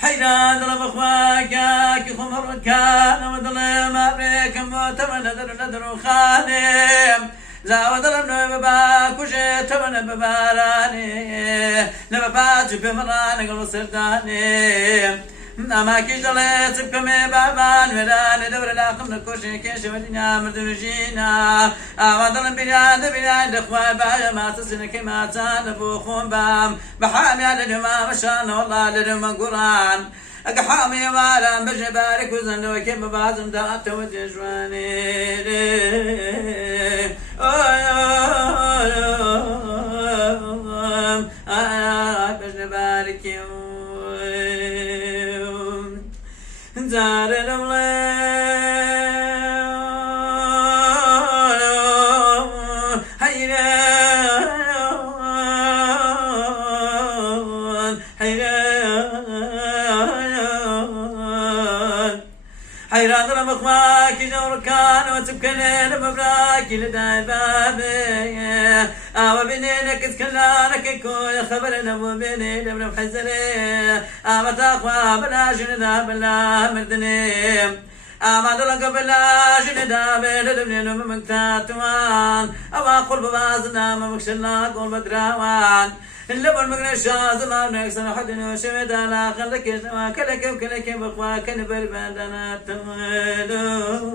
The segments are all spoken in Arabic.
حيران ضرب اخواك خمر كان وظلم ابريكم وتمن خانم زاود ضرب بباك وجيت من بباراني لما باج بمران قلب سرداني ما كيش ضليت بكمي بابان وراني دور الاخم نكوشي كيش ودنيا مردوجينا اما ضلم بلاد اخوة بايا ما تسنك ما تانبو خون بام بحامي على اليوم مشان والله لليوم قران أقحامي والا بجبارك وزن وكيف بازم دات وتجواني بجبارك زار حيران ضرب اخواك جور كان وتبكلين ببراكي لداي بابي اوا بنينك تكلانك كوي خبرنا ابو بنين ابن محزني اما تقوى بلا جندا بلا مردني اما دلق بلا جندا بلا دبنين ومكتاتوان اوا قلب بازنا ممكشنا قلب دراوان اللبن المقنع شاز ما بنكسر حد وشمد على خلك يسمع كلك وكلك بخواك نبر بدنا تمدوي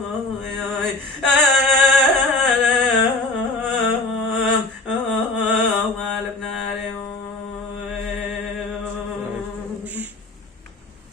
والبناري